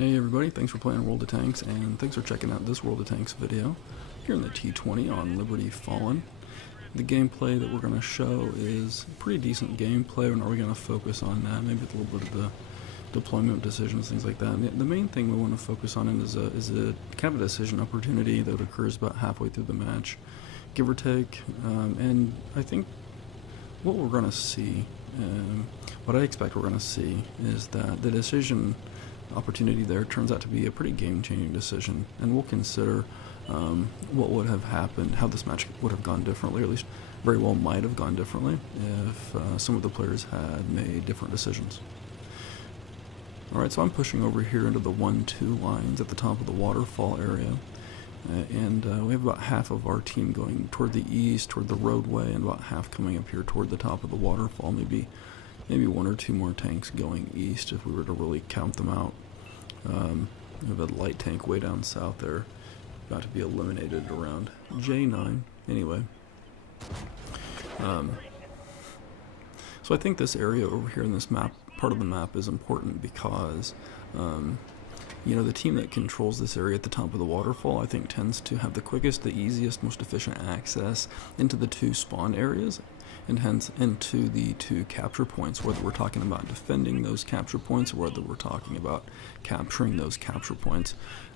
Hey everybody, thanks for playing World of Tanks, and thanks for checking out this World of Tanks video here in the T20 on Liberty Fallen. The gameplay that we're going to show is pretty decent gameplay, and are we going to focus on that, maybe a little bit of the deployment decisions, things like that. And the main thing we want to focus on is a kind of a decision opportunity that occurs about halfway through the match, give or take, and I think what we're going to see, what I expect we're going to see, is that the decision opportunity there turns out to be a pretty game-changing decision, and we'll consider what would have happened, how this match would have gone differently, or at least very well might have gone differently if some of the players had made different decisions. Alright, so I'm pushing over here into the 1-2 lines at the top of the waterfall area, and we have about half of our team going toward the east, toward the roadway, and about half coming up here toward the top of the waterfall, maybe one or two more tanks going east if we were to really count them out. We have a light tank way down south there, about to be eliminated around J9. Anyway, so I think this area over here in this part of the map is important because you know, the team that controls this area at the top of the waterfall, I think, tends to have the quickest, the easiest, most efficient access into the two spawn areas, and hence into the two capture points, whether we're talking about defending those capture points or whether we're talking about capturing those capture points.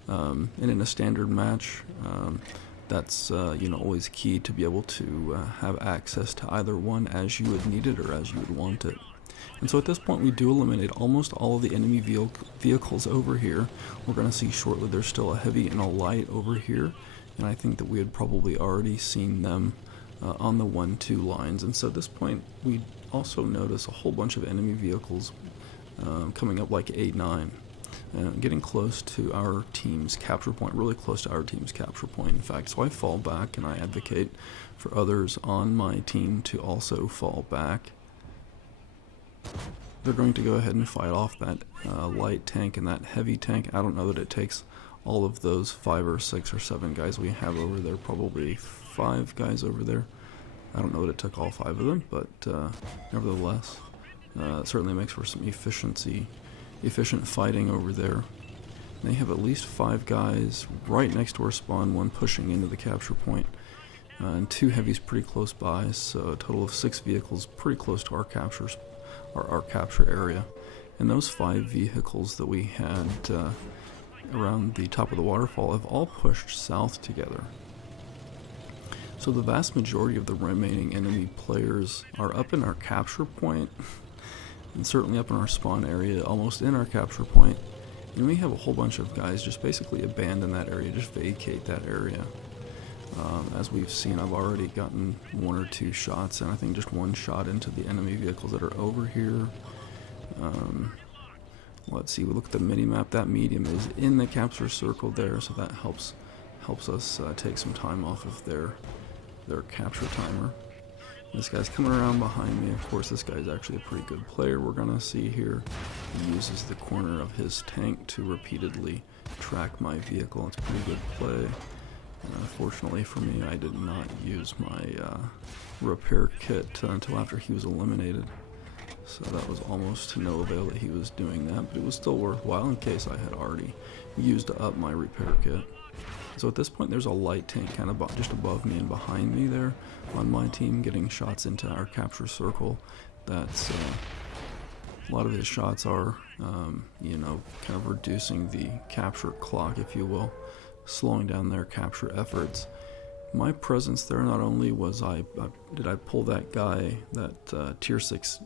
And in a standard match, that's you know, always key to be able to have access to either one as you would need it or as you would want it. And so at this point we do eliminate almost all of the enemy vehicles over here. We're going to see shortly there's still a heavy and a light over here, and I think that we had probably already seen them on the 1-2 lines. And so at this point we also notice a whole bunch of enemy vehicles coming up like 8-9, getting close to our team's capture point, really close to our team's capture point, in fact. So I fall back and I advocate for others on my team to also fall back. They're going to go ahead and fight off that light tank and that heavy tank. I don't know that it takes all of those 5 or 6 or 7 guys we have over there, probably 5 guys over there. I don't know that it took all 5 of them, but nevertheless, it certainly makes for some efficient fighting over there. They have at least 5 guys right next to our spawn, one pushing into the capture point, and 2 heavies pretty close by, so a total of 6 vehicles pretty close to our capture area. And those 5 vehicles that we had around the top of the waterfall have all pushed south together. So the vast majority of the remaining enemy players are up in our capture point, and certainly up in our spawn area, almost in our capture point. And we have a whole bunch of guys just basically abandon that area, just vacate that area. As we've seen, I've already gotten 1 or 2 shots, and I think just 1 shot into the enemy vehicles that are over here. Let's see, we look at the mini-map. That medium is in the capture circle there, so that helps us take some time off of their capture timer. This guy's coming around behind me. Of course, this guy's actually a pretty good player, we're going to see here. He uses the corner of his tank to repeatedly track my vehicle. It's a pretty good play. Fortunately for me, I did not use my repair kit until after he was eliminated, so that was almost to no avail that he was doing that, but it was still worthwhile in case I had already used up my repair kit. So at this point there's a light tank kind of just above me and behind me there on my team, getting shots into our capture circle. That's a lot of his shots are you know, kind of reducing the capture clock, if you will, slowing down their capture efforts. My presence there, not only did I pull that guy, that tier 6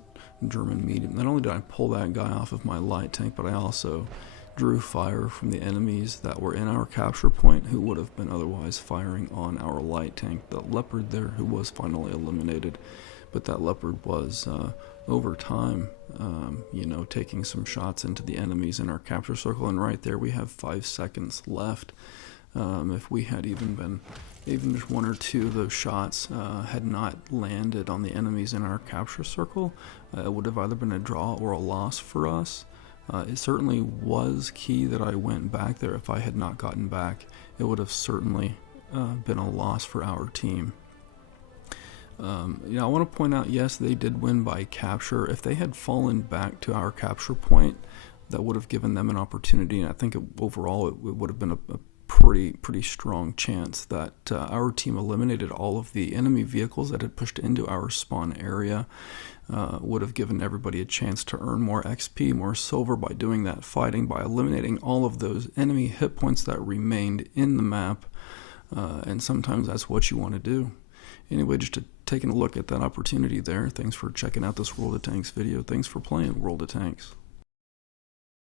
German medium, not only did I pull that guy off of my light tank, but I also drew fire from the enemies that were in our capture point who would have been otherwise firing on our light tank. The leopard there, who was finally eliminated, but that leopard was over time you know, taking some shots into the enemies in our capture circle, and right there we have 5 seconds left. If we had even just 1 or 2 of those shots had not landed on the enemies in our capture circle, it would have either been a draw or a loss for us. It certainly was key that I went back there. If I had not gotten back, it would have certainly been a loss for our team. I want to point out, yes, they did win by capture. If they had fallen back to our capture point, that would have given them an opportunity, and I think overall it would have been a pretty strong chance that our team eliminated all of the enemy vehicles that had pushed into our spawn area. Would have given everybody a chance to earn more XP, more silver by doing that fighting, by eliminating all of those enemy hit points that remained in the map, and sometimes that's what you want to do. Anyway, just taking a look at that opportunity there. Thanks for checking out this World of Tanks video. Thanks for playing World of Tanks.